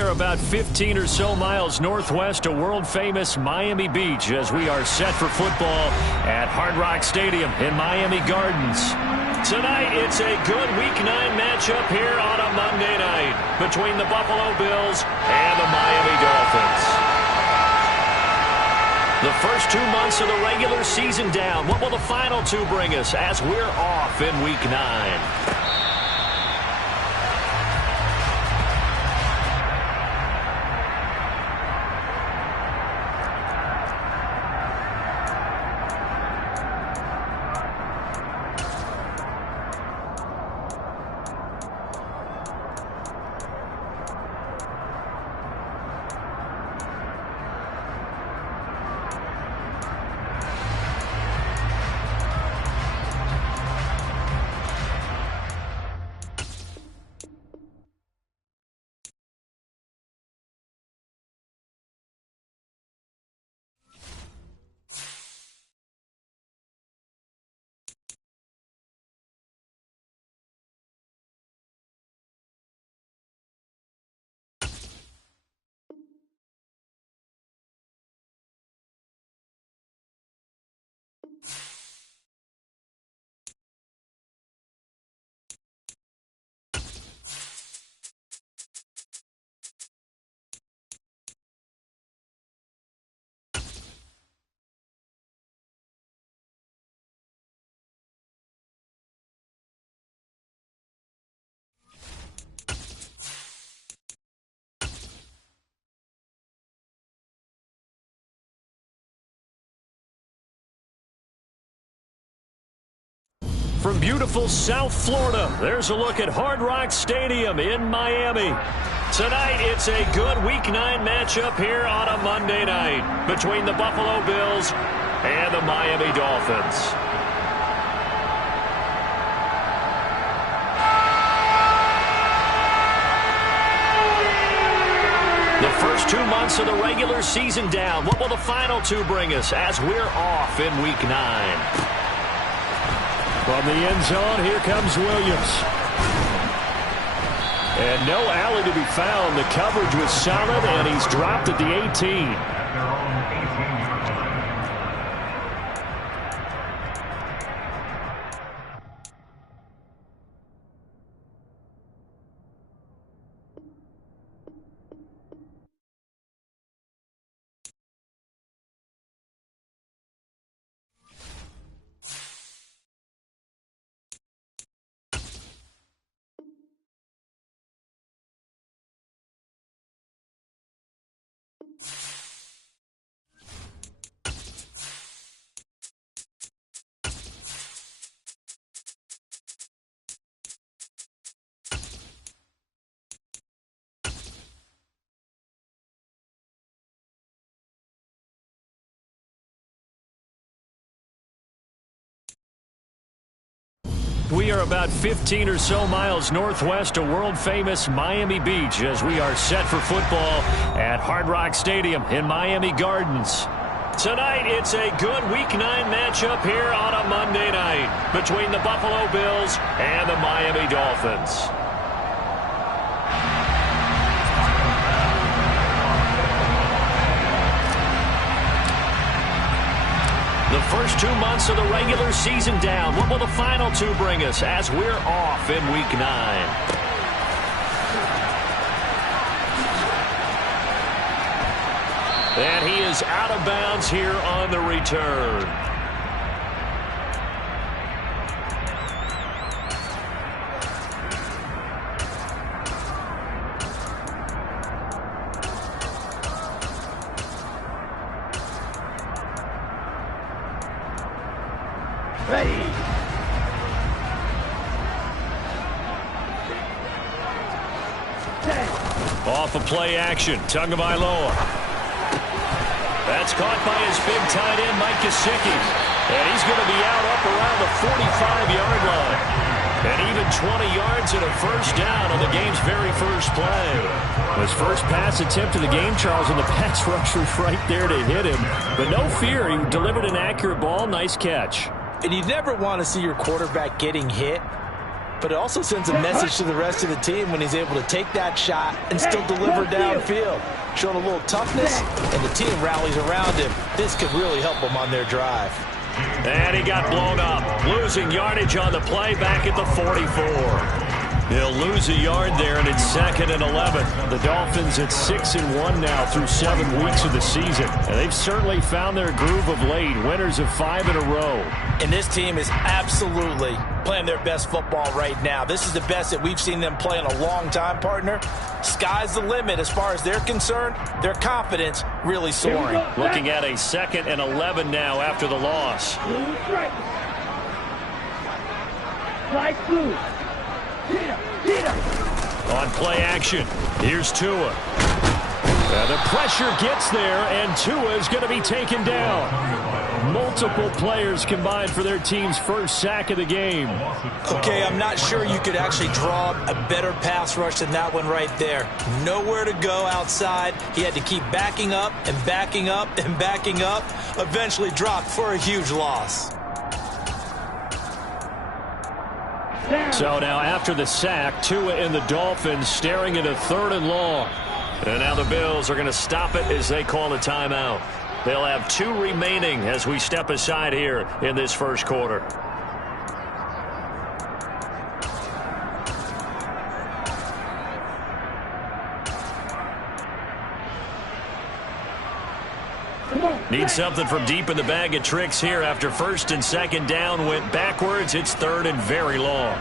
We are about 15 or so miles northwest of world-famous Miami Beach as we are set for football at Hard Rock Stadium in Miami Gardens. Tonight, it's a good Week 9 matchup here on a Monday night between the Buffalo Bills and the Miami Dolphins. The first 2 months of the regular season down. What will the final 2 bring us as we're off in Week 9? From beautiful South Florida, there's a look at Hard Rock Stadium in Miami. Tonight, it's a good Week 9 matchup here on a Monday night between the Buffalo Bills and the Miami Dolphins. The first 2 months of the regular season down. What will the final 2 bring us as we're off in Week 9? From the end zone, here comes Williams. And no alley to be found. The coverage was solid, and he's dropped at the 18. We are about 15 or so miles northwest of world-famous Miami Beach as we are set for football at Hard Rock Stadium in Miami Gardens. Tonight, it's a good Week 9 matchup here on a Monday night between the Buffalo Bills and the Miami Dolphins. The first 2 months of the regular season down. What will the final 2 bring us as we're off in Week 9? And he is out of bounds here on the return. Ready. Off of play action, Tagovailoa. That's caught by his big tight end, Mike Gesicki. And he's going to be out up around the 45-yard line. And even 20 yards and a first down on the game's very first play. His first pass attempt of the game, Charles, and the pass rush was right there to hit him. But no fear, he delivered an accurate ball. Nice catch. And you never want to see your quarterback getting hit. but it also sends a message to the rest of the team when he's able to take that shot and still deliver downfield. Showing a little toughness, and the team rallies around him. This could really help them on their drive. And he got blown up, losing yardage on the play back at the 44. He'll lose a yard there, and it's 2nd and 11. The Dolphins at 6-1 now through 7 weeks of the season. And they've certainly found their groove of late, winners of 5 in a row. And this team is absolutely playing their best football right now. This is the best that we've seen them play in a long time, partner. Sky's the limit as far as they're concerned. Their confidence really soaring. Looking at a 2nd and 11 now after the loss. On play action, here's Tua. The pressure gets there, and Tua is going to be taken down. Multiple players combined for their team's first sack of the game. Okay, I'm not sure you could actually draw a better pass rush than that one right there. Nowhere to go outside. He had to keep backing up and backing up and backing up. Eventually dropped for a huge loss. So now after the sack, Tua and the Dolphins staring at a 3rd and long. And now the Bills are going to stop it as they call a timeout. They'll have 2 remaining as we step aside here in this first quarter. Need something from deep in the bag of tricks here after 1st and 2nd down went backwards. It's 3rd and very long.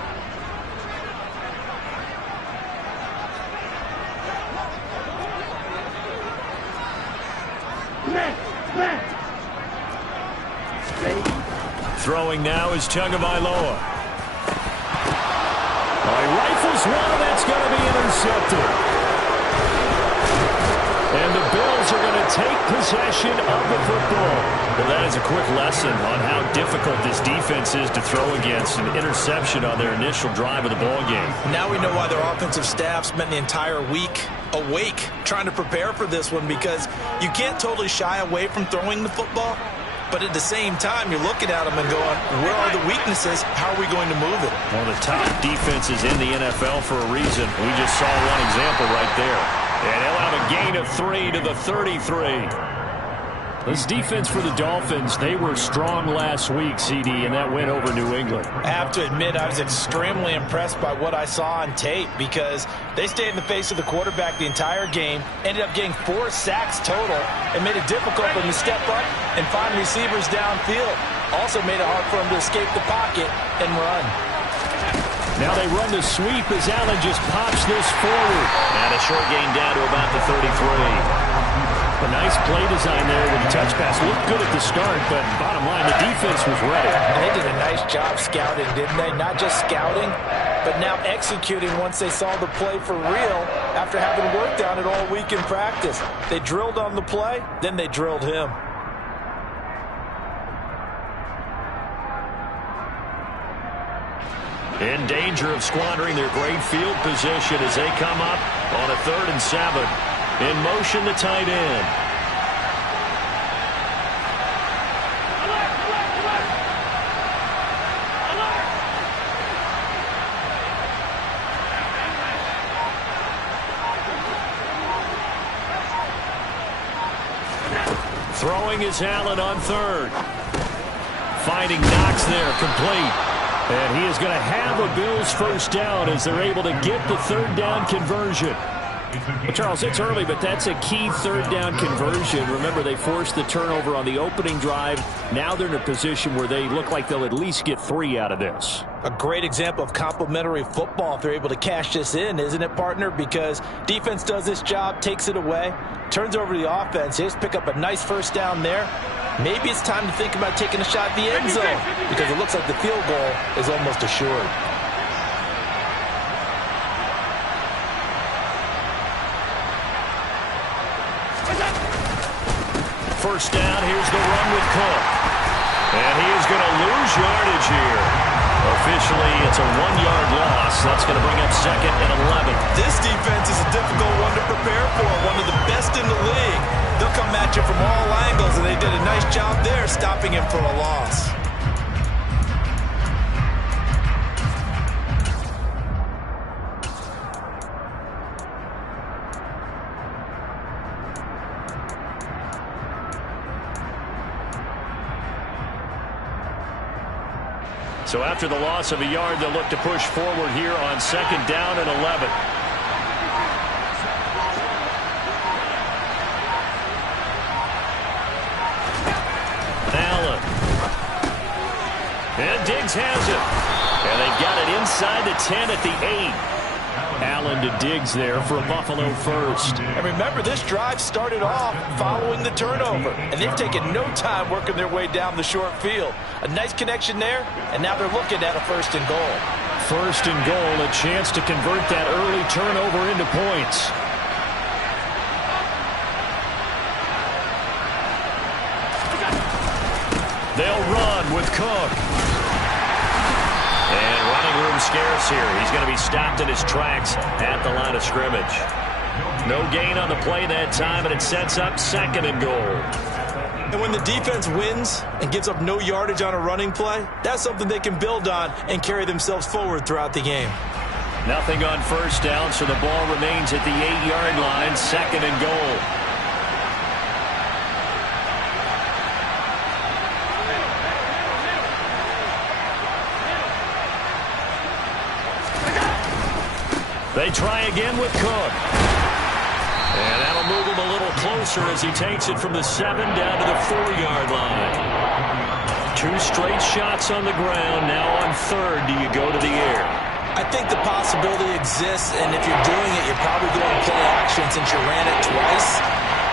Throwing now is Tagovailoa. He rifles one, that's going to be intercepted. And the Bills are going to take possession of the football. Well, that is a quick lesson on how difficult this defense is to throw against. An interception on their initial drive of the ballgame. Now we know why their offensive staff spent the entire week awake trying to prepare for this one, because you can't totally shy away from throwing the football. But at the same time, you're looking at them and going, where are the weaknesses? How are we going to move it? One of the top defenses in the NFL for a reason. We just saw one example right there. And he'll have a gain of 3 to the 33. This defense for the Dolphins, they were strong last week, CD, and that went over New England. I have to admit, I was extremely impressed by what I saw on tape, because they stayed in the face of the quarterback the entire game, ended up getting 4 sacks total, and made it difficult for them to step up and find receivers downfield. Also made it hard for them to escape the pocket and run. Now they run the sweep as Allen just pops this forward. And a short gain down to about the 33. A nice play design there with the touch pass. Looked good at the start, but bottom line, the defense was ready. And they did a nice job scouting, didn't they? Not just scouting, but now executing once they saw the play for real after having worked on it all week in practice. They drilled on the play, then they drilled him. In danger of squandering their great field position as they come up on a 3rd and 7. In motion, the tight end. Throwing is Allen on 3rd. Finding Knox there, complete. And he is going to have a Bills first down as they're able to get the 3rd down conversion. Well, Charles, it's early, but that's a key 3rd down conversion. Remember, they forced the turnover on the opening drive. Now they're in a position where they look like they'll at least get 3 out of this. A great example of complementary football if they're able to cash this in, isn't it, partner? Because defense does this job, takes it away, turns over to the offense. They just pick up a nice first down there. Maybe it's time to think about taking a shot at the end zone, because it looks like the field goal is almost assured. First down, here's the run with Cook. And he is going to lose yardage here. Officially, it's a 1-yard loss. That's going to bring up 2nd and 11. This defense is a difficult one to prepare for, one of the best in the league. They'll come at you from all angles, and they did a nice job there stopping him for a loss. So after the loss of a yard, they'll look to push forward here on 2nd down and 11. Allen. And Diggs has it. And they've got it inside the 10 at the 8. Allen to Diggs there for a Buffalo first. And remember, this drive started off following the turnover, and they've taken no time working their way down the short field. A nice connection there, and now they're looking at a 1st and goal. 1st and goal, a chance to convert that early turnover into points. They'll run with Cook. And running room scarce here. He's going to be stopped in his tracks at the line of scrimmage. No gain on the play that time, and it sets up 2nd and goal. And when the defense wins and gives up no yardage on a running play, that's something they can build on and carry themselves forward throughout the game. Nothing on 1st down, so the ball remains at the 8-yard line, 2nd and goal. They try again with Cook. And that'll move him a little closer as he takes it from the 7 down to the 4-yard line. 2 straight shots on the ground. Now on 3rd, do you go to the air? I think the possibility exists, and if you're doing it, you're probably going to play action since you ran it twice.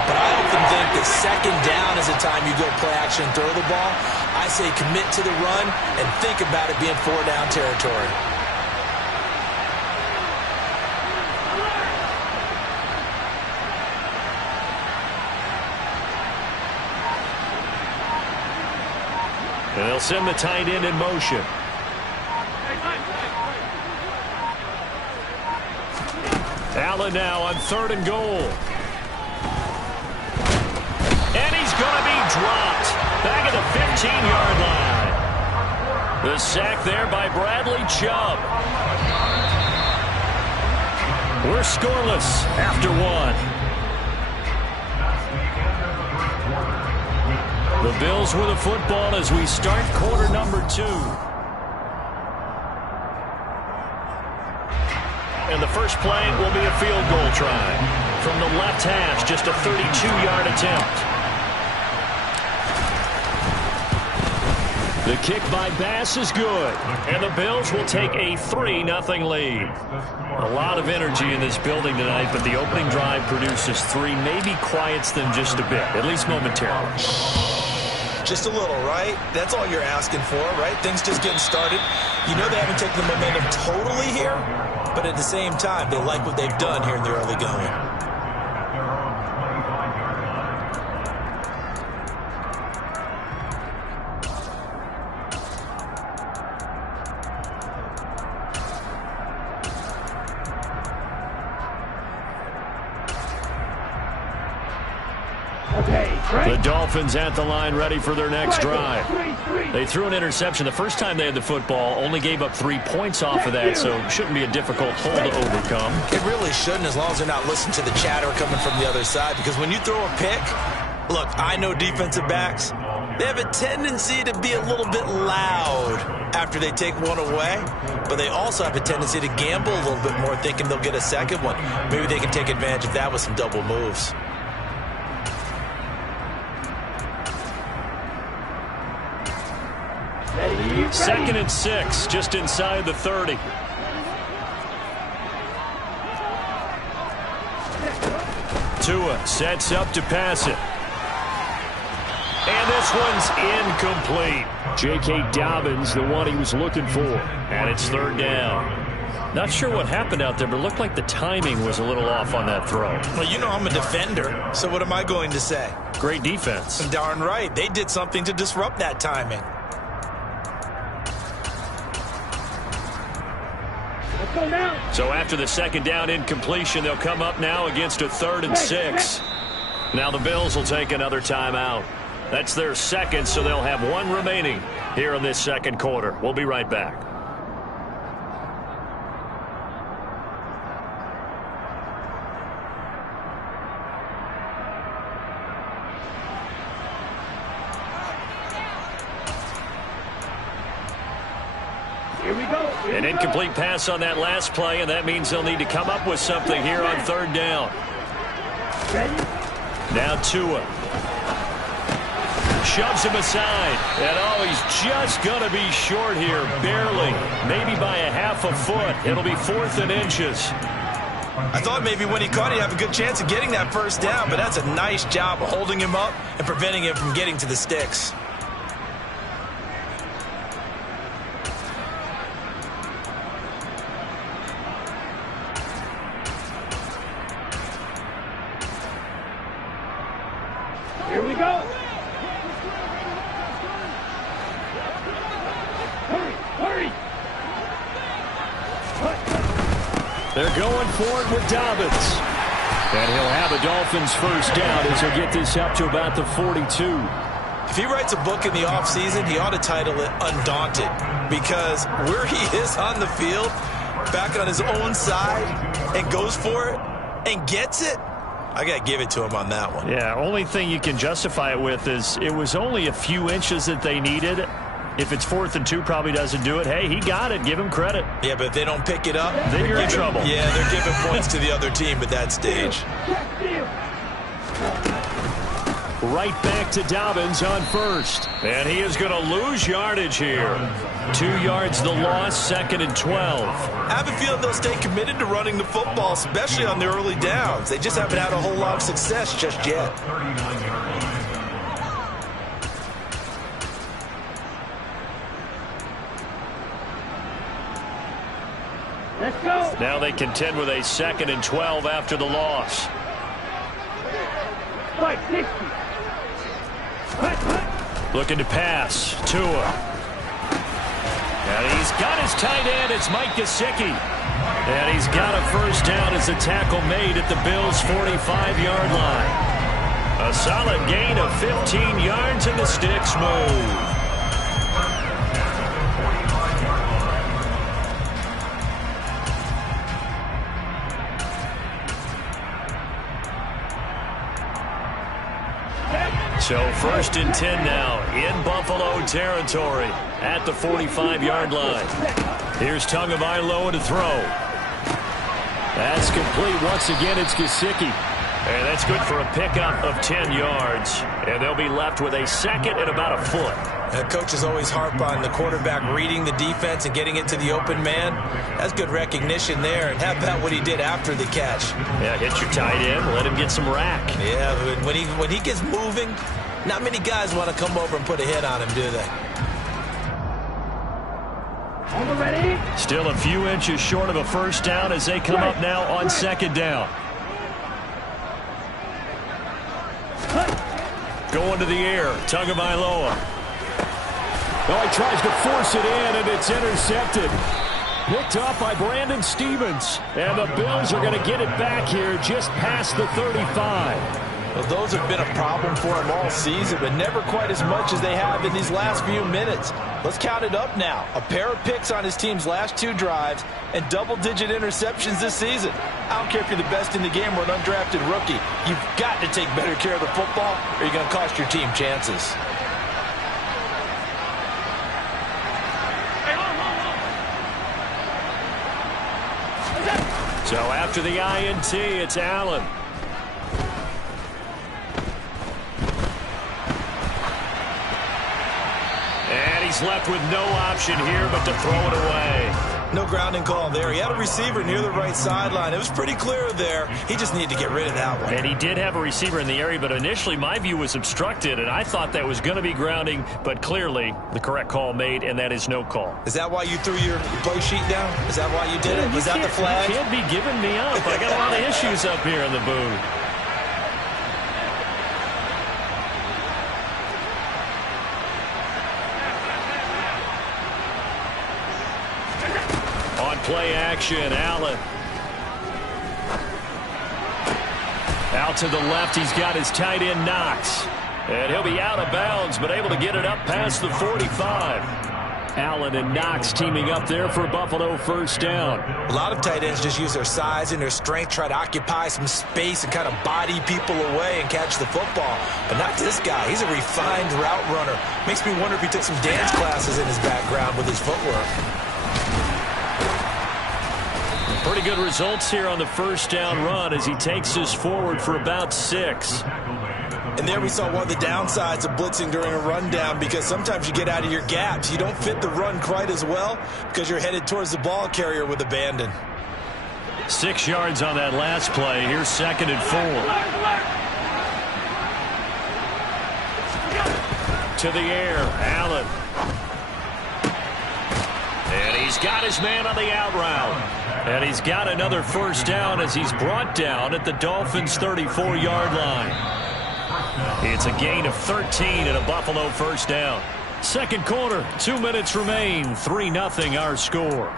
But I often think that 2nd down is the time you go play action and throw the ball. I say commit to the run and think about it being 4-down territory. And they'll send the tight end in motion. Allen now on 3rd and goal. And he's going to be dropped. Back at the 15-yard line. The sack there by Bradley Chubb. We're scoreless after 1. The Bills with the football as we start quarter number 2. And the first play will be a field goal try. From the left hash, just a 32-yard attempt. The kick by Bass is good. And the Bills will take a 3-0 lead. A lot of energy in this building tonight, but the opening drive produces 3. Maybe quiets them just a bit, at least momentarily. Just a little, right? That's all you're asking for, right? Things just getting started. You know they haven't taken the momentum totally here, but at the same time, they like what they've done here in the early going. The Dolphins at the line ready for their next drive. They threw an interception the first time they had the football, only gave up 3 points off of that, so shouldn't be a difficult hole to overcome. It really shouldn't, as long as they're not listening to the chatter coming from the other side, because when you throw a pick, look, I know defensive backs, they have a tendency to be a little bit loud after they take one away, but they also have a tendency to gamble a little bit more, thinking they'll get a second one. Maybe they can take advantage of that with some double moves. Second and 6, just inside the 30. Tua sets up to pass it. And this one's incomplete. J.K. Dobbins, the one he was looking for. And it's 3rd down. Not sure what happened out there, but it looked like the timing was a little off on that throw. Well, you know I'm a defender, so what am I going to say? Great defense. Darn right. They did something to disrupt that timing. So after the 2nd down incompletion, they'll come up now against a 3rd and 6. Now the Bills will take another timeout. That's their 2nd, so they'll have 1 remaining here in this 2nd quarter. We'll be right back. An incomplete pass on that last play, and that means they'll need to come up with something here on third down. Now Tua. Shoves him aside. And he's just going to be short here, barely. Maybe by a half a foot. It'll be 4th and inches. I thought maybe when he caught, he'd have a good chance of getting that first down, but that's a nice job of holding him up and preventing him from getting to the sticks. Here we go. Hurry. They're going for it with Dobbins. And he'll have a Dolphins first down as he'll get this up to about the 42. If he writes a book in the offseason, he ought to title it Undaunted, because where he is on the field, back on his own side, and goes for it and gets it, I got to give it to him on that one. Yeah, only thing you can justify it with is it was only a few inches that they needed. If it's 4th and 2, probably doesn't do it. Hey, he got it. Give him credit. Yeah, but if they don't pick it up, then you're in trouble. Yeah, they're giving points to the other team at that stage. Right back to Dobbins on first. And he is going to lose yardage here. 2 yards the loss, 2nd and 12. I have a feeling they'll stay committed to running the football, especially on the early downs. They just haven't had a whole lot of success just yet. Let's go. Now they contend with a 2nd and 12 after the loss. 60. Looking to pass. Tua. And he's got his tight end. It's Mike Gesicki. And he's got a first down as the tackle made at the Bills' 45-yard line. A solid gain of 15 yards and the sticks move. So 1st and 10 now in Buffalo territory at the 45-yard line. Here's Tagovailoa to throw. That's complete. Once again, it's Gesicki. And that's good for a pickup of 10 yards. And they'll be left with a 2nd and about a foot. Coaches always harp on the quarterback reading the defense and getting it to the open man. That's good recognition there. And how about what he did after the catch? Yeah, hit your tight end, let him get some rack. Yeah, when he gets moving, not many guys want to come over and put a hit on him, do they? All ready? Still a few inches short of a first down as they come up now on 2nd down. Going to the air, Tagovailoa. Well, he tries to force it in, and it's intercepted. Picked up by Brandon Stephens. And the Bills are going to get it back here just past the 35. Well, those have been a problem for him all season, but never quite as much as they have in these last few minutes. Let's count it up now. A pair of picks on his team's last 2 drives and double-digit interceptions this season. I don't care if you're the best in the game or an undrafted rookie. You've got to take better care of the football or you're going to cost your team chances. So after the INT, it's Allen. And he's left with no option here but to throw it away. No grounding call there. He had a receiver near the right sideline. It was pretty clear there. He just needed to get rid of that one. And he did have a receiver in the area, but initially my view was obstructed, and I thought that was going to be grounding, but clearly the correct call made, and that is no call. Is that why you threw your play sheet down? Is that why you did it? Was that the flag? You can't be giving me up. I got a lot of issues up here in the booth. Play action, Allen. Out to the left, he's got his tight end, Knox. And he'll be out of bounds, but able to get it up past the 45. Allen and Knox teaming up there for Buffalo first down. A lot of tight ends just use their size and their strength, try to occupy some space and kind of body people away and catch the football. But not this guy. He's a refined route runner. Makes me wonder if he took some dance classes in his background with his footwork. Pretty good results here on the first down run as he takes us forward for about 6. And there we saw one of the downsides of blitzing during a rundown, because sometimes you get out of your gaps. You don't fit the run quite as well because you're headed towards the ball carrier with abandon. 6 yards on that last play. Here's 2nd and 4. To the air, Allen. And he's got his man on the out route. And he's got another first down as he's brought down at the Dolphins' 34-yard line. It's a gain of 13 and a Buffalo first down. Second quarter, 2 minutes remain. 3-0 our score.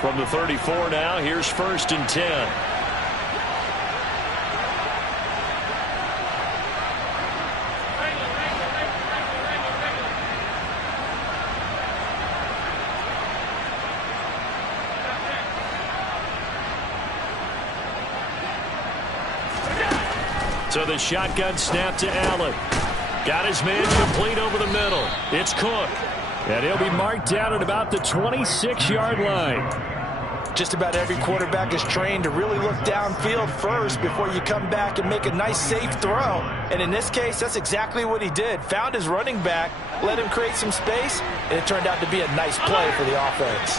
From the 34 now, here's 1st and 10. So the shotgun snap to Allen. Got his man complete over the middle. It's Cook. And he'll be marked down at about the 26-yard line. Just about every quarterback is trained to really look downfield first before you come back and make a nice, safe throw. And in this case, that's exactly what he did. Found his running back, let him create some space, and it turned out to be a nice play for the offense.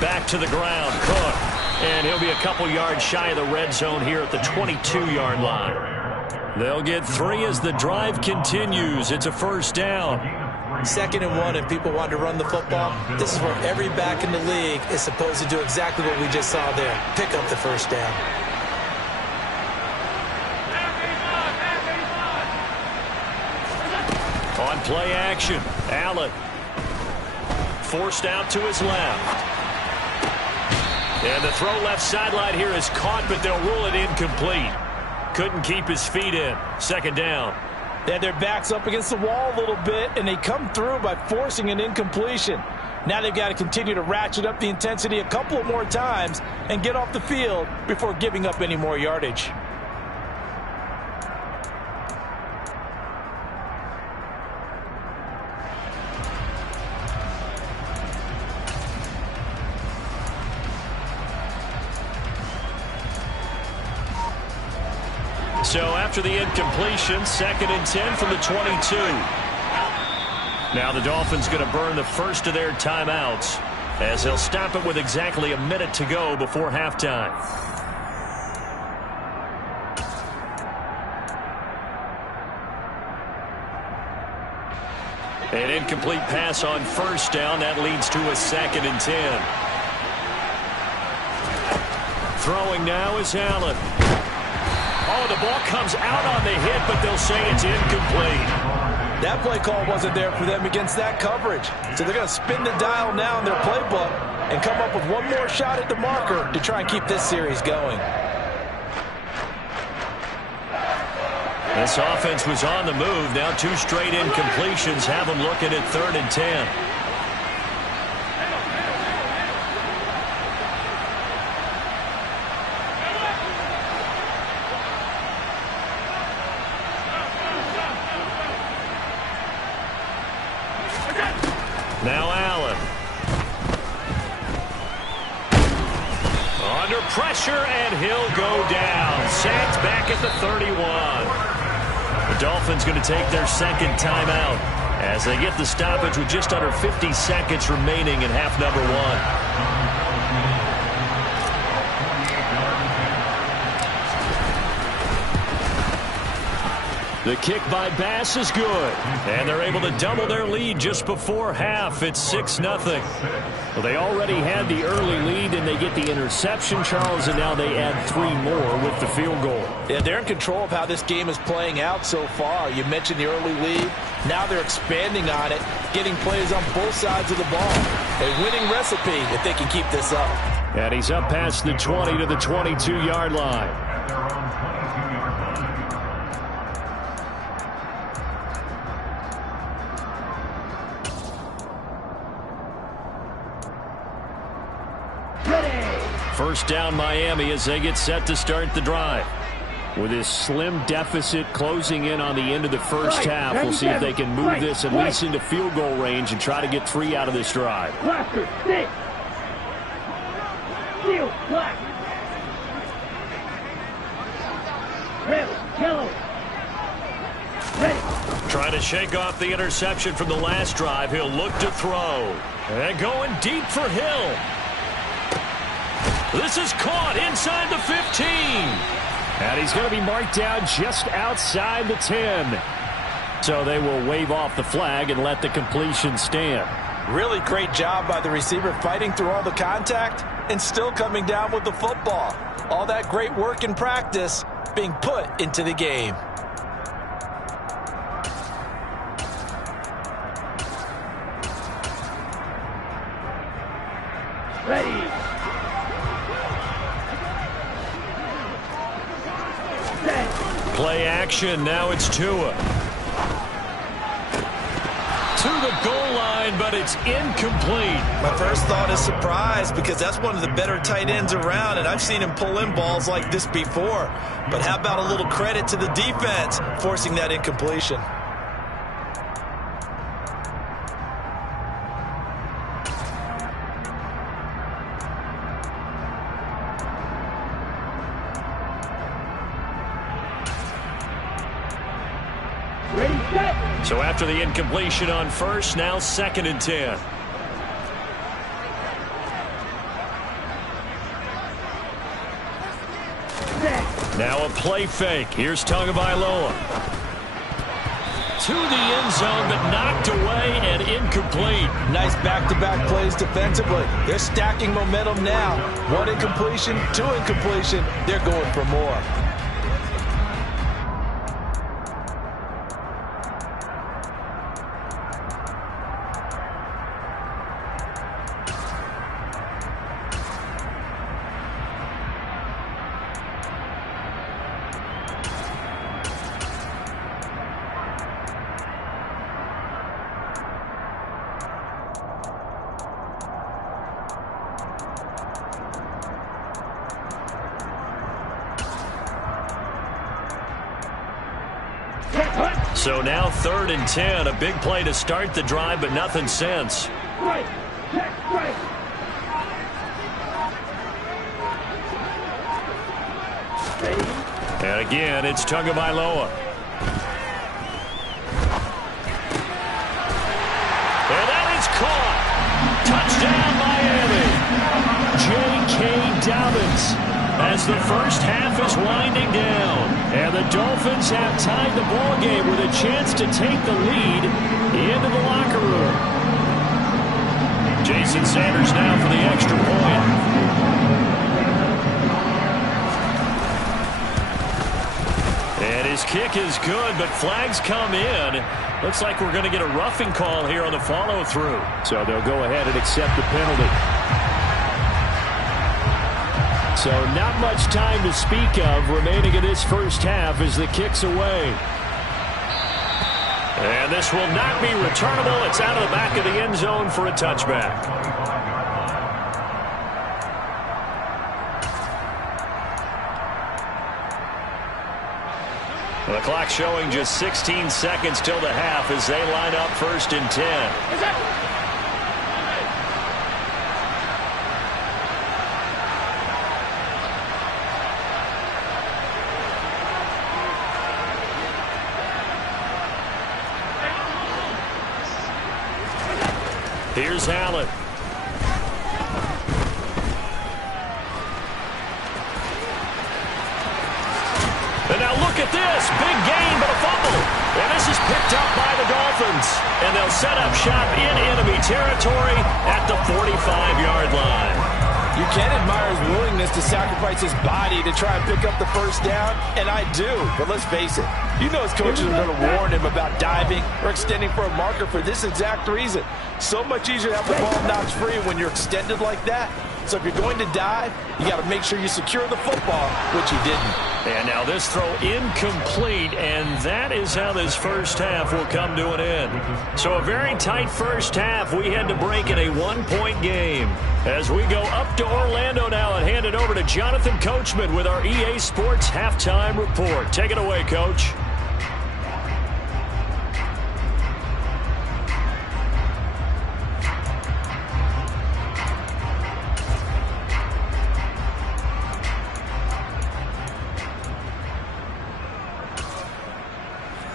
Back to the ground, Cook. And he'll be a couple yards shy of the red zone here at the 22-yard line. They'll get 3 as the drive continues. It's a first down. 2nd and 1, and people want to run the football. This is where every back in the league is supposed to do exactly what we just saw there. Pick up the first down. On play action, Allen. Forced out to his left. And the throw left sideline here is caught, but they'll rule it incomplete. Couldn't keep his feet in. 2nd down. They had their backs up against the wall a little bit, and they come through by forcing an incompletion. Now they've got to continue to ratchet up the intensity a couple of more times and get off the field before giving up any more yardage. So after the incompletion, 2nd and 10 from the 22. Now the Dolphins going to burn the first of their timeouts as they'll stop it with exactly a minute to go before halftime. An incomplete pass on first down. That leads to a 2nd and 10. Throwing now is Allen. Oh, the ball comes out on the hit, but they'll say it's incomplete. That play call wasn't there for them against that coverage. So they're going to spin the dial now in their playbook and come up with one more shot at the marker to try and keep this series going. This offense was on the move. Now 2 straight incompletions have them looking at 3rd and 10. Now Allen. Under pressure, and he'll go down. Sacked back at the 31. The Dolphins going to take their 2nd timeout as they get the stoppage with just under 50 seconds remaining in half number 1. The kick by Bass is good, and they're able to double their lead just before half. It's 6-0. Well, they already had the early lead, and they get the interception, Charles, and now they add 3 more with the field goal. Yeah, they're in control of how this game is playing out so far. You mentioned the early lead. Now they're expanding on it, getting plays on both sides of the ball. A winning recipe if they can keep this up. And he's up past the 20 to the 22-yard line. First down Miami as they get set to start the drive. With this slim deficit closing in on the end of the first half, we'll see if they can move this at least into field goal range and try to get 3 out of this drive. Trying to shake off the interception from the last drive. He'll look to throw. And going deep for Hill. This is caught inside the 15. And he's going to be marked down just outside the 10. So they will wave off the flag and let the completion stand. Really great job by the receiver fighting through all the contact and still coming down with the football. All that great work in practice being put into the game. Ready. Play action. Now it's Tua. To the goal line, but it's incomplete. My first thought is surprise because that's one of the better tight ends around, and I've seen him pull in balls like this before. But how about a little credit to the defense forcing that incompletion? So after the incompletion on first, now 2nd and 10. Now a play fake. Here's Tagovailoa. To the end zone, but knocked away and incomplete. Nice back-to-back plays defensively. They're stacking momentum now. 1 incompletion, 2 incompletion. They're going for more. So now 3rd and 10. A big play to start the drive, but nothing since. Right. Check, right. And again, it's Tagovailoa. And that is caught. Touchdown, Miami. J.K. Dobbins. As the first half is winding down. And the Dolphins have tied the ball game with a chance to take the lead into the locker room. Jason Sanders now for the extra point. And his kick is good, but flags come in. Looks like we're going to get a roughing call here on the follow-through. So they'll go ahead and accept the penalty. So not much time to speak of remaining in this first half as the kick's away. And this will not be returnable. It's out of the back of the end zone for a touchback. The clock showing just 16 seconds till the half as they line up 1st and 10. Here's Allen. And now look at this. Big gain, but a fumble. And this is picked up by the Dolphins. And they'll set up shop in enemy territory at the 45-yard line. You can admire his willingness to sacrifice his body to try and pick up the first down, and I do. But let's face it, you know his coaches are going to warn him about diving or extending for a marker for this exact reason. So much easier to have the ball knocked free when you're extended like that. So if you're going to dive, you got to make sure you secure the football, which he didn't. And now this throw incomplete, and that is how this first half will come to an end. So a very tight first half. We had to break in a one-point game. As we go up to Orlando now and hand it over to Jonathan Coachman with our EA Sports Halftime Report. Take it away, Coach.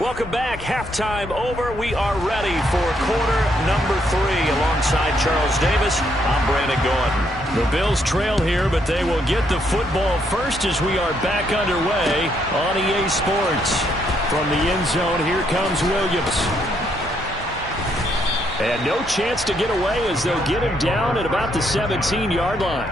Welcome back. Halftime over. We are ready for quarter number 3. Alongside Charles Davis, I'm Brandon Gaudin. The Bills trail here, but they will get the football first as we are back underway on EA Sports. From the end zone, here comes Williams. And no chance to get away as they'll get him down at about the 17-yard line.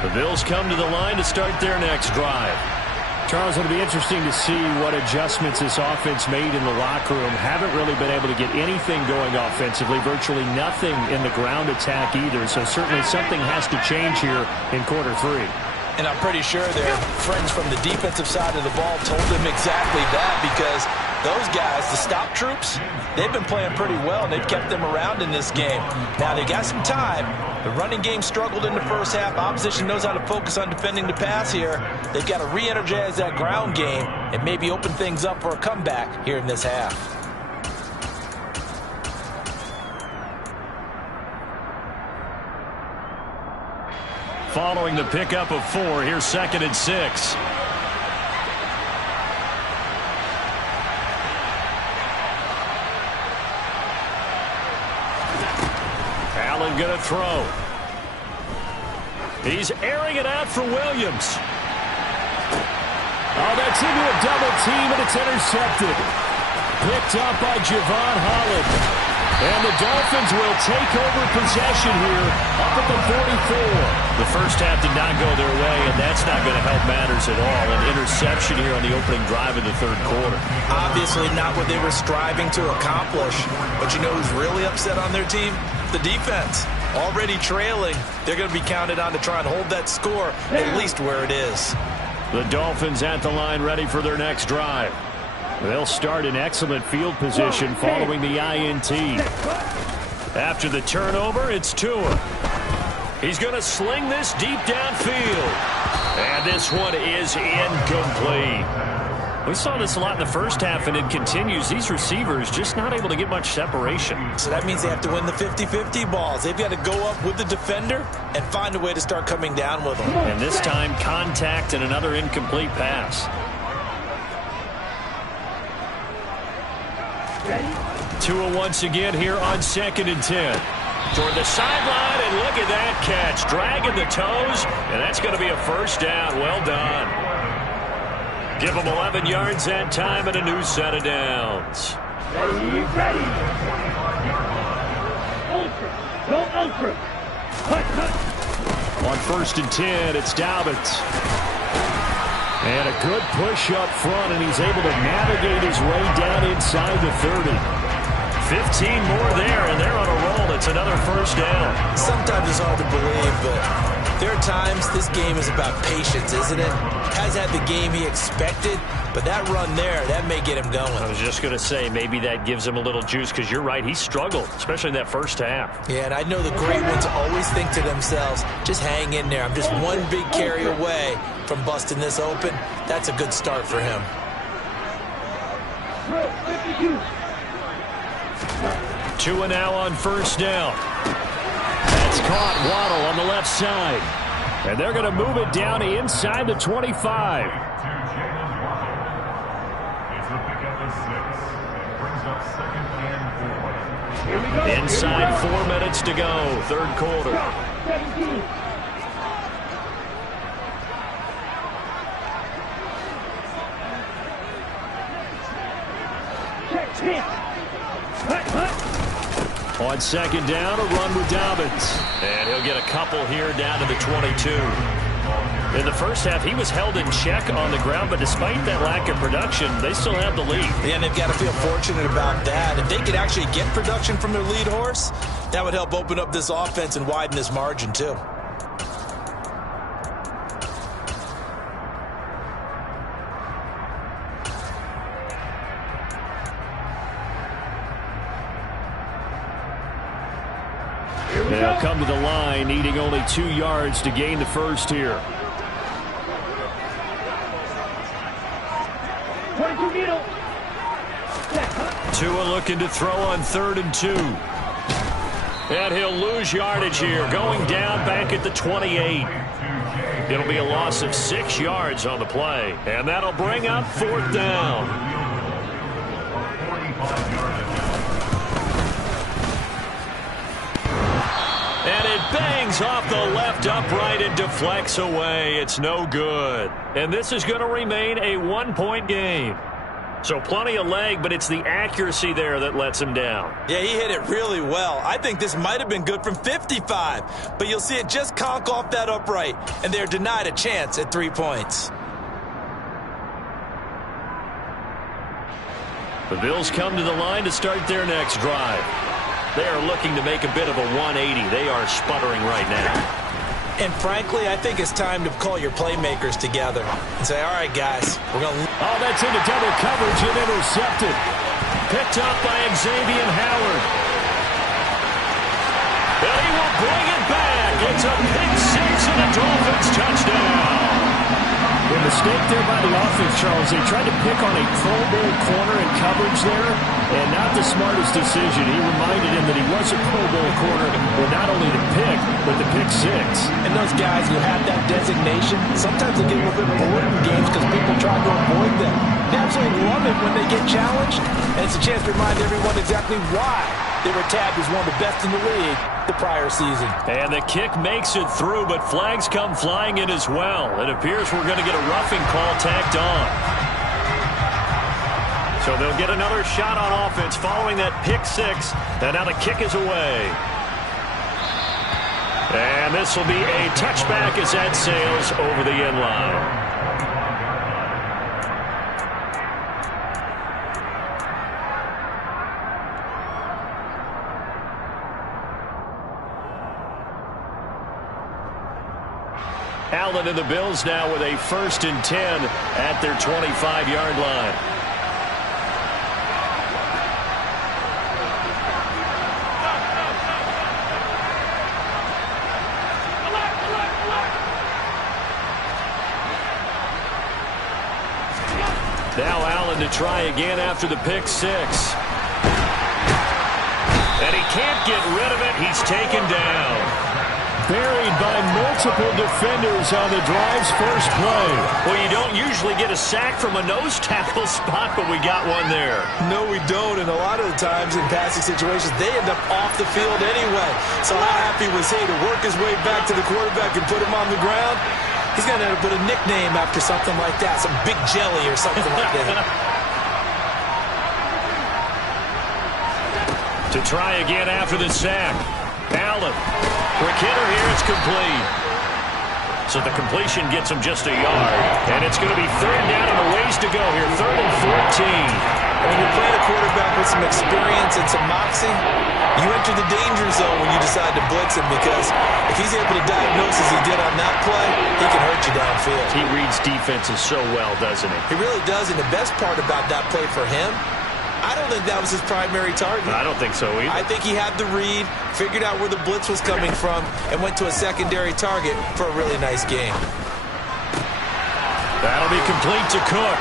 The Bills come to the line to start their next drive. Charles, it'll be interesting to see what adjustments this offense made in the locker room. Haven't really been able to get anything going offensively, virtually nothing in the ground attack either. So certainly something has to change here in quarter 3. And I'm pretty sure their friends from the defensive side of the ball told them exactly that, because those guys, the stop troops, they've been playing pretty well, and they've kept them around in this game. Now, they got some time. The running game struggled in the first half. Opposition knows how to focus on defending the pass here. They've got to re-energize that ground game and maybe open things up for a comeback here in this half. Following the pickup of 4, here's 2nd and 6. Allen going to throw. He's airing it out for Williams. Oh, that's into a double team, and it's intercepted. Picked up by Javon Holland. And the Dolphins will take over possession here up at the 44. The first half did not go their way, and that's not going to help matters at all. An interception here on the opening drive of the third quarter. Obviously not what they were striving to accomplish. But you know who's really upset on their team? The defense. Already trailing. They're going to be counted on to try and hold that score at least where it is. The Dolphins at the line ready for their next drive. They'll start in excellent field position following the INT. After the turnover, it's Tua. He's going to sling this deep downfield. And this one is incomplete. We saw this a lot in the first half, and it continues. These receivers just not able to get much separation. So that means they have to win the 50-50 balls. They've got to go up with the defender and find a way to start coming down with them. And this time, contact and another incomplete pass. Tua once again here on 2nd and 10. Toward the sideline, and look at that catch. Dragging the toes, and that's going to be a first down. Well done. Give them 11 yards that time and a new set of downs. Ready. Ultra. Cut. On 1st and 10, it's Dobbins. And a good push up front, and he's able to navigate his way down inside the 30. 15 more there, and they're on a roll. It's another first down. Sometimes it's hard to believe, but there are times this game is about patience, isn't it? Has had the game he expected, but that run there, that may get him going. I was just going to say, maybe that gives him a little juice, because you're right, he struggled, especially in that first half. Yeah, and I know the great ones always think to themselves, just hang in there. I'm just one big carry away from busting this open. That's a good start for him. Tua now on first down. That's caught. Waddle on the left side. And they're going to move it down inside the 25. Inside 4 minutes to go, third quarter. On second down, a run with Dobbins. And he'll get a couple here down to the 22. In the first half, he was held in check on the ground, but despite that lack of production, they still have the lead. Yeah, and they've got to feel fortunate about that. If they could actually get production from their lead horse, that would help open up this offense and widen this margin too. They'll come to the line, needing only 2 yards to gain the first here. 22 middle. Tua looking to throw on 3rd and 2. And he'll lose yardage here, going down back at the 28. It'll be a loss of 6 yards on the play, and that'll bring up 4th down. And it bangs off the left upright and deflects away. It's no good. And this is going to remain a 1-point game. So plenty of leg, but it's the accuracy there that lets him down. Yeah, he hit it really well. I think this might have been good from 55. But you'll see it just conk off that upright. And they're denied a chance at 3 points. The Bills come to the line to start their next drive. They are looking to make a bit of a 180. They are sputtering right now. And frankly, I think it's time to call your playmakers together and say, all right, guys, we're going to... Oh, that's into double coverage and intercepted. Picked up by Xavier Howard. And he will bring it back. It's a pick six and a Dolphins touchdown. A mistake there by the offense, Charles. They tried to pick on a Pro Bowl corner in coverage there, and not the smartest decision. He reminded him that he was a Pro Bowl corner with not only the pick, but the pick six. And those guys who have that designation, sometimes they get a little bit bored in games because people try to avoid them. They absolutely love it when they get challenged, and it's a chance to remind everyone exactly why they were tabbed as one of the best in the league the prior season. And the kick makes it through, but flags come flying in as well. It appears we're going to get a roughing call tacked on. So they'll get another shot on offense following that pick six, and now the kick is away. And this will be a touchback as that sails over the end line. Allen and the Bills now with a 1st and 10 at their 25-yard line. Now Allen to try again after the pick six. And he can't get rid of it. He's taken down. Buried by multiple defenders on the drive's first play. Well, you don't usually get a sack from a nose tackle spot, but we got one there. No, we don't, and a lot of the times in passing situations, they end up off the field anyway. So how happy was he to work his way back to the quarterback and put him on the ground? He's going to put a nickname after something like that, some Big Jelly or something like that. To try again after the sack. Allen. Quick hitter here. It's complete. So the completion gets him just a yard. And it's going to be 3rd down and a ways to go here. 3rd and 14. When you're playing a quarterback with some experience and some moxie, you enter the danger zone when you decide to blitz him, because if he's able to diagnose as he did on that play, he can hurt you downfield. He reads defenses so well, doesn't he? He really does, and the best part about that play for him, I don't think that was his primary target. I don't think so either. I think he had the read, figured out where the blitz was coming from, and went to a secondary target for a really nice game. That'll be complete to Cook.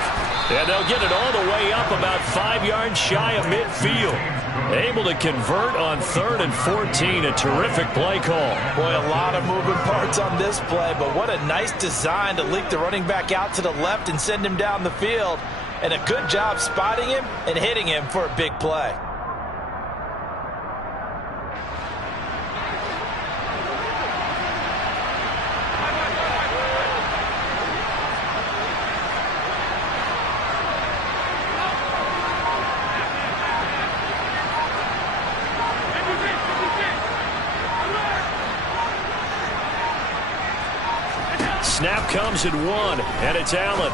And they'll get it all the way up about 5 yards shy of midfield. Able to convert on 3rd and 14. A terrific play call. Boy, a lot of moving parts on this play, but what a nice design to leak the running back out to the left and send him down the field. And a good job spotting him and hitting him for a big play. snap comes at 1, and it's Allen.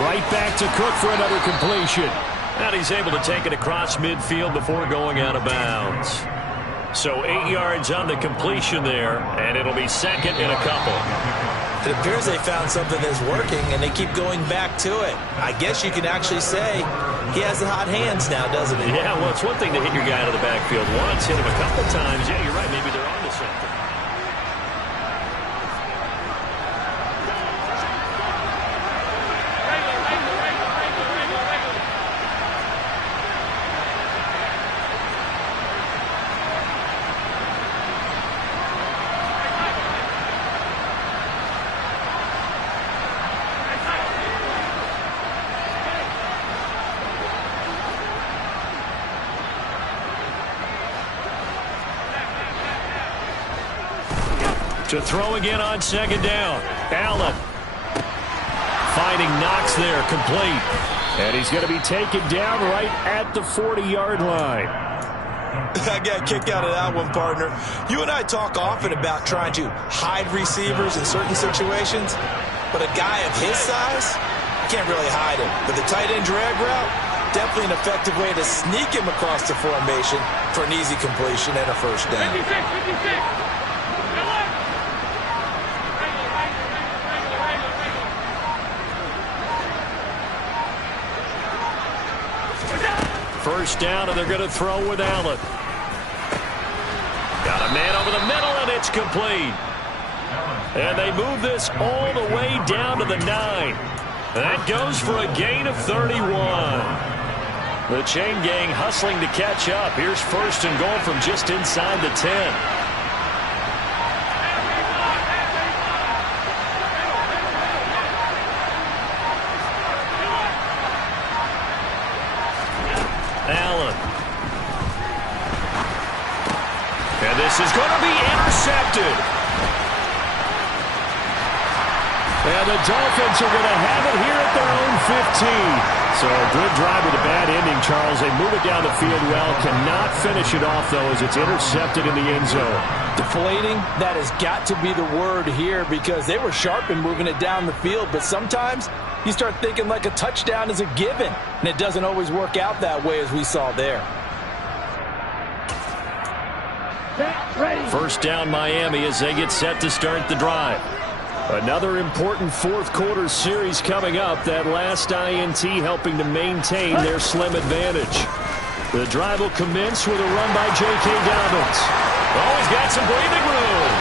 Right back to Cook for another completion. And he's able to take it across midfield before going out of bounds. So 8 yards on the completion there, and it'll be second and a couple. It appears they found something that's working, and they keep going back to it. I guess you can actually say he has the hot hands now, doesn't he? Yeah, well, it's one thing to hit your guy out of the backfield once, hit him a couple times. Yeah, you're right. Maybe they're on to something. To throw again on second down. Allen finding Knox there, complete. And he's going to be taken down right at the 40-yard line. I got a kick out of that one, partner. You and I talk often about trying to hide receivers in certain situations, but a guy of his size, can't really hide him. But the tight end drag route, definitely an effective way to sneak him across the formation for an easy completion and a first down. 56. First down, and they're going to throw with Allen. Got a man over the middle, and it's complete. And they move this all the way down to the 9. That goes for a gain of 31. The chain gang hustling to catch up. Here's first and goal from just inside the 10. This is going to be intercepted. And the Dolphins are going to have it here at their own 15. So a good drive with a bad ending, Charles. They move it down the field well. Cannot finish it off, though, as it's intercepted in the end zone. Deflating, that has got to be the word here because they were sharp in moving it down the field. But sometimes you start thinking like a touchdown is a given. And it doesn't always work out that way as we saw there. First down Miami as they get set to start the drive. Another important fourth quarter series coming up. That last INT helping to maintain their slim advantage. The drive will commence with a run by J.K. Dobbins. Oh, he's got some breathing room.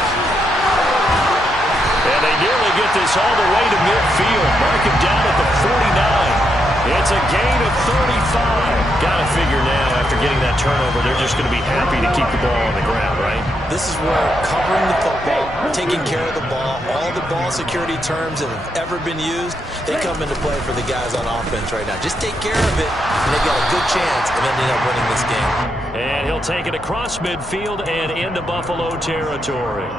And they nearly get this all the way to midfield. Mark him down at the 49. It's a gain of 35. Got to figure now, after getting that turnover, they're just going to be happy to keep the ball on the ground, right? This is where covering the football, taking care of the ball, all the ball security terms that have ever been used, they come into play for the guys on offense right now. Just take care of it, and they've got a good chance of ending up winning this game. And he'll take it across midfield and into Buffalo territory.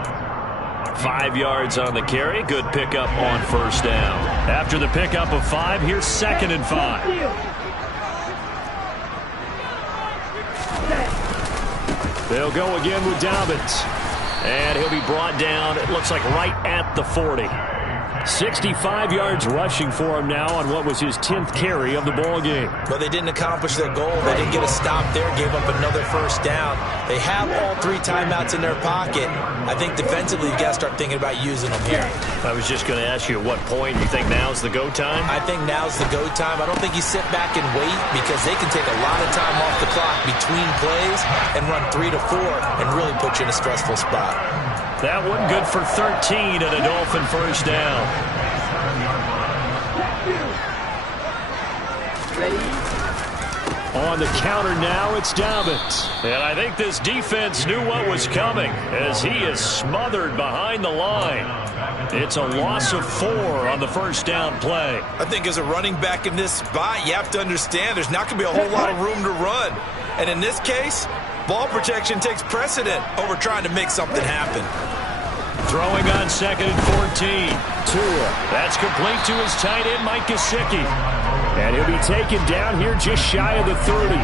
5 yards on the carry. Good pickup on first down. After the pickup of 5, here's second and 5. They'll go again with Dobbins. And he'll be brought down, it looks like, right at the 40. 65 yards rushing for him now on what was his 10th carry of the ball game. But they didn't accomplish their goal. They didn't get a stop there, gave up another first down. They have all 3 timeouts in their pocket. I think defensively you've got to start thinking about using them here. I was just going to ask you at what point you think now's the go time? I think now's the go time. I don't think you sit back and wait because they can take a lot of time off the clock between plays and run 3 to 4 and really put you in a stressful spot. That one good for 13 and a Dolphin first down. On the counter now, it's Dobbins. And I think this defense knew what was coming as he is smothered behind the line. It's a loss of 4 on the first down play. I think as a running back in this spot, you have to understand there's not going to be a whole lot of room to run. And in this case, ball protection takes precedent over trying to make something happen. Throwing on second and 14. Tua. That's complete to his tight end, Mike Gesicki. And he'll be taken down here just shy of the 30.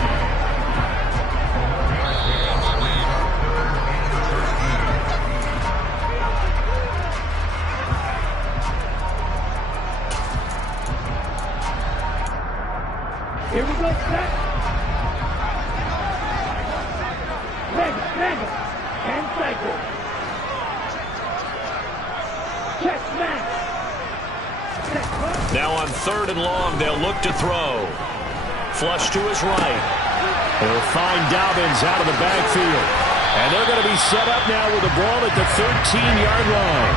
3rd and long. They'll look to throw. Flush to his right. He'll find Dobbins out of the backfield. And they're going to be set up now with the ball at the 13-yard line.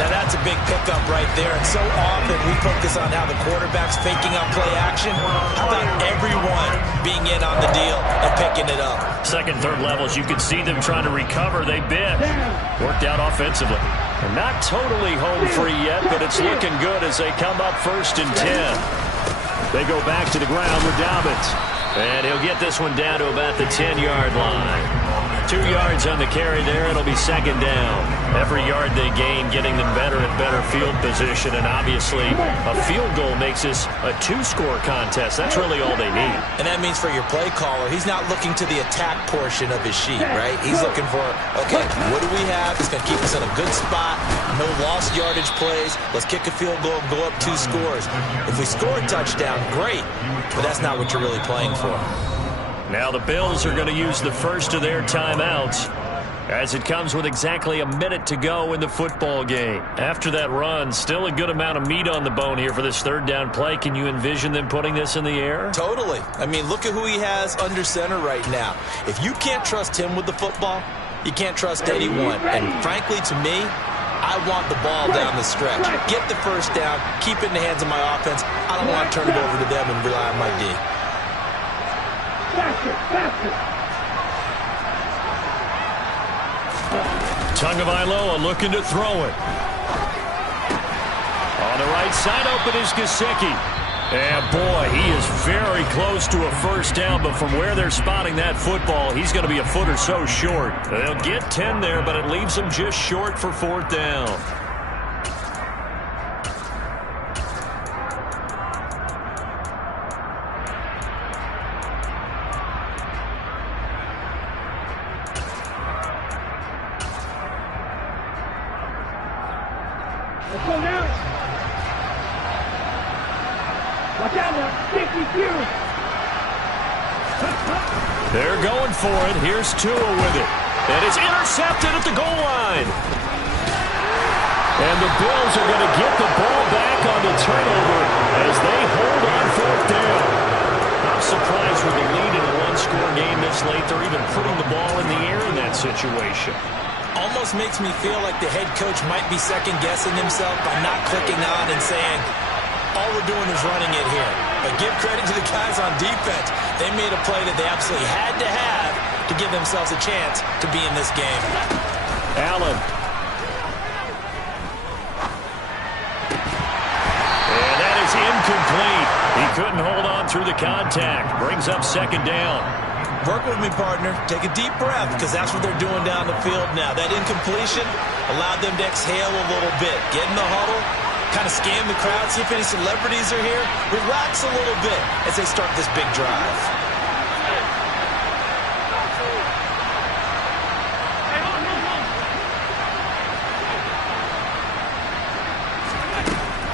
Now that's a big pickup right there. And so often we focus on how the quarterback's faking up play action. How about everyone being in on the deal and picking it up? 2nd, 3rd levels, you can see them trying to recover. They bit. Worked out offensively. And not totally home free yet, but it's looking good as they come up 1st and 10. They go back to the ground with Dobbins. And he'll get this one down to about the 10-yard line. 2 yards on the carry there. It'll be 2nd down. Every yard they gain, getting them better and better field position. And obviously, a field goal makes this a 2-score contest. That's really all they need. And that means for your play caller, he's not looking to the attack portion of his sheet, right? He's looking for, okay, what do we have? It's going to keep us in a good spot. No lost yardage plays. Let's kick a field goal and go up 2 scores. If we score a touchdown, great. But that's not what you're really playing for. Now the Bills are going to use the first of their timeouts as it comes with exactly a minute to go in the football game. After that run, still a good amount of meat on the bone here for this 3rd down play. Can you envision them putting this in the air? Totally. I mean, look at who he has under center right now. If you can't trust him with the football, you can't trust anyone. And frankly, to me, I want the ball down the stretch. Get the 1st down, keep it in the hands of my offense. I don't want to turn it over to them and rely on my D. Tagovailoa looking to throw it. On the right side, open is Gesicki. And boy, he is very close to a 1st down, but from where they're spotting that football, he's going to be a foot or so short. They'll get 10 there, but it leaves them just short for 4th down. Let's go now. Watch out now. 52. They're going for it. Here's Tua with it. And it's intercepted at the goal line. And the Bills are going to get the ball back on the turnover as they hold on 4th down. I'm surprised with the lead in a 1-score game this late. They're even putting the ball in the air in that situation. Almost makes me feel like the head coach might be second-guessing himself by not clicking on and saying, all we're doing is running it here. But give credit to the guys on defense. They made a play that they absolutely had to have to give themselves a chance to be in this game. Allen. And that is incomplete. He couldn't hold on through the contact. Brings up 2nd down. Work with me, partner. Take a deep breath, because that's what they're doing down the field now. That incompletion allowed them to exhale a little bit. Get in the huddle, kind of scan the crowd, see if any celebrities are here. Relax a little bit as they start this big drive.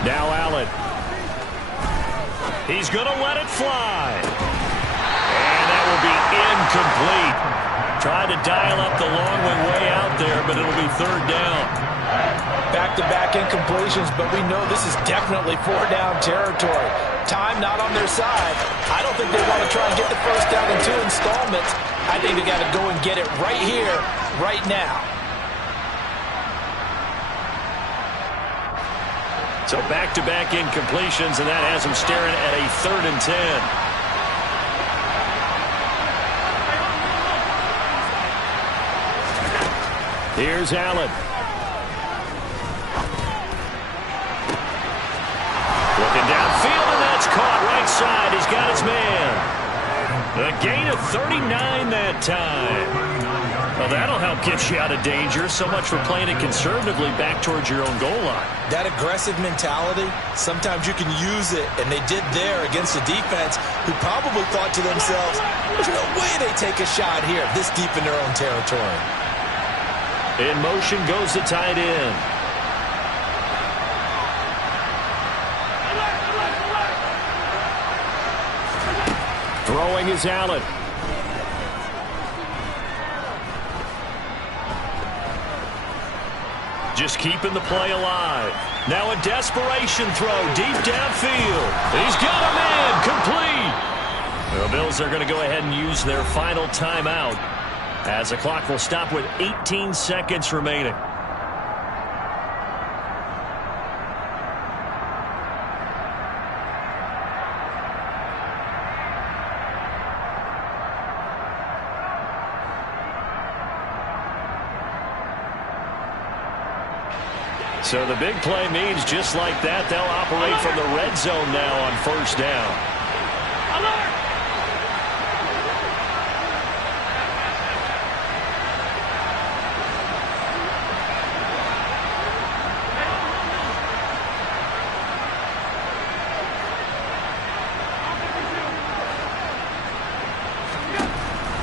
Now Allen. He's going to let it fly. Be incomplete. Tried to dial up the long way out there, but it'll be 3rd down. Back-to-back incompletions, but we know this is definitely 4-down territory. Time not on their side. I don't think they want to try and get the 1st down in 2 installments. I think they got to go and get it right here, right now. So back-to-back incompletions, and that has them staring at a 3rd and 10. Here's Allen. Looking downfield, and that's caught right side. He's got his man. A gain of 39 that time. Well, that'll help get you out of danger. So much for playing it conservatively back towards your own goal line. That aggressive mentality, sometimes you can use it, and they did there against a defense who probably thought to themselves, there's no way they take a shot here this deep in their own territory. In motion goes the tight end. Throwing is Allen. just keeping the play alive. Now a desperation throw deep downfield. He's got a man complete. The Bills are going to go ahead and use their final timeout as the clock will stop with 18 seconds remaining. So the big play means just like that, they'll operate from the red zone now on first down. Alert!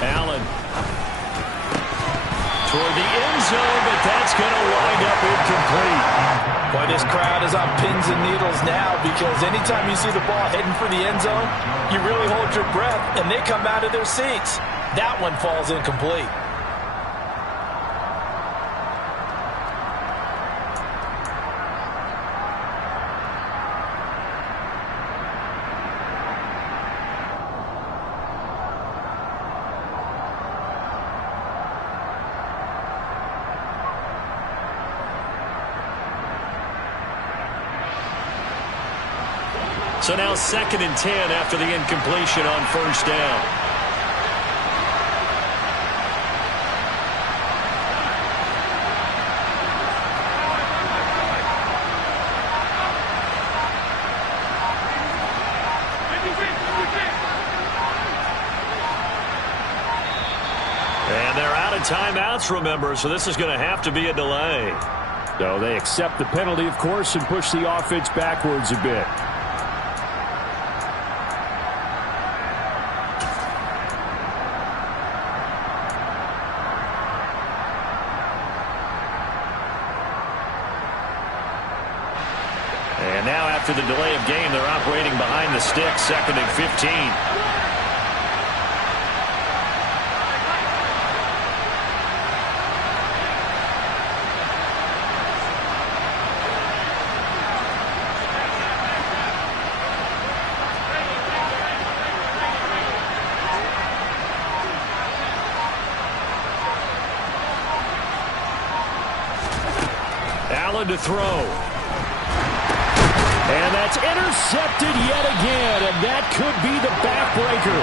Allen toward the end zone, but that's going to wind up incomplete. Boy, this crowd is on pins and needles now because anytime you see the ball heading for the end zone, you really hold your breath, and they come out of their seats. That one falls incomplete. So now 2nd and 10 after the incompletion on first down. And they're out of timeouts, remember, so this is going to have to be a delay. So they accept the penalty, of course, and push the offense backwards a bit. And now after the delay of game, they're operating behind the sticks, 2nd and 15. Allen to throw. And that's intercepted yet again, and that could be the backbreaker.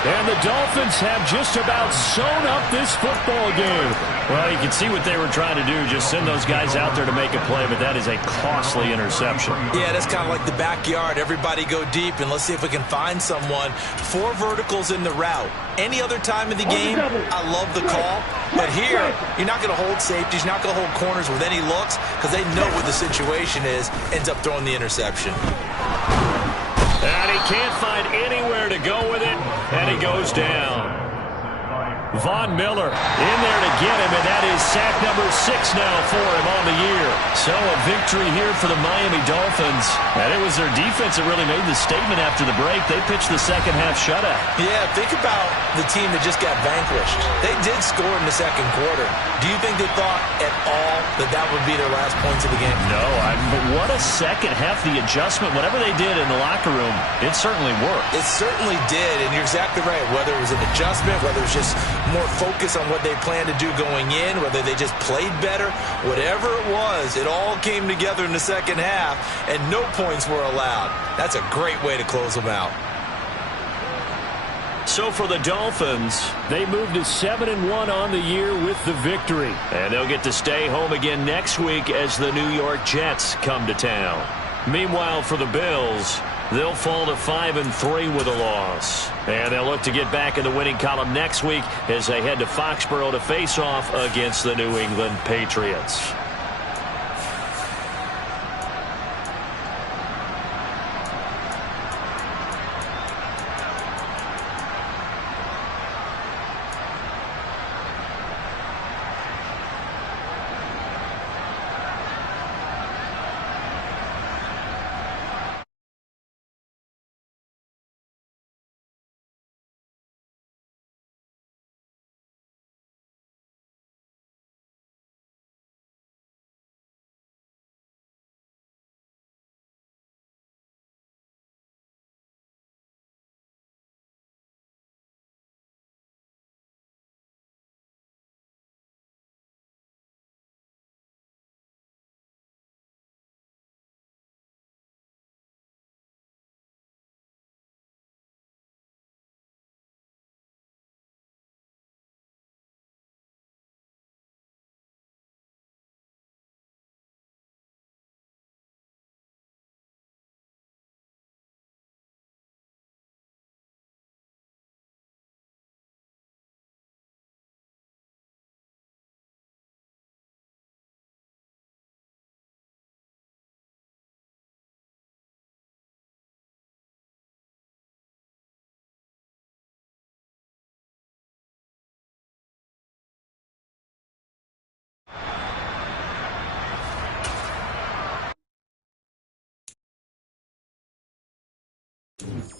And the Dolphins have just about sewn up this football game. Well, you can see what they were trying to do, just send those guys out there to make a play, but that is a costly interception. Yeah, that's kind of like the backyard. Everybody go deep, and let's see if we can find someone. 4 verticals in the route. Any other time of the game, I love the call. But here, you're not going to hold safeties, you're not going to hold corners with any looks because they know what the situation is, ends up throwing the interception. And he can't find anywhere to go with it, and he goes down. Von Miller in there to get him, and that is sack number 6 now for him on the year. So a victory here for the Miami Dolphins. And it was their defense that really made the statement after the break. They pitched the second half shutout. Yeah, think about the team that just got vanquished. They did score in the second quarter. Do you think they thought at all that that would be their last points of the game? No, but what a second half. The adjustment, whatever they did in the locker room, it certainly worked. It certainly did, and you're exactly right. Whether it was an adjustment, whether it was just more focus on what they planned to do going in, whether they just played better, whatever it was, it all came together in the second half, and no points were allowed. That's a great way to close them out. So for the Dolphins, they moved to 7-1 on the year with the victory. And they'll get to stay home again next week as the New York Jets come to town. Meanwhile, for the Bills, they'll fall to 5-3 with a loss. And they'll look to get back in the winning column next week as they head to Foxborough to face off against the New England Patriots. it.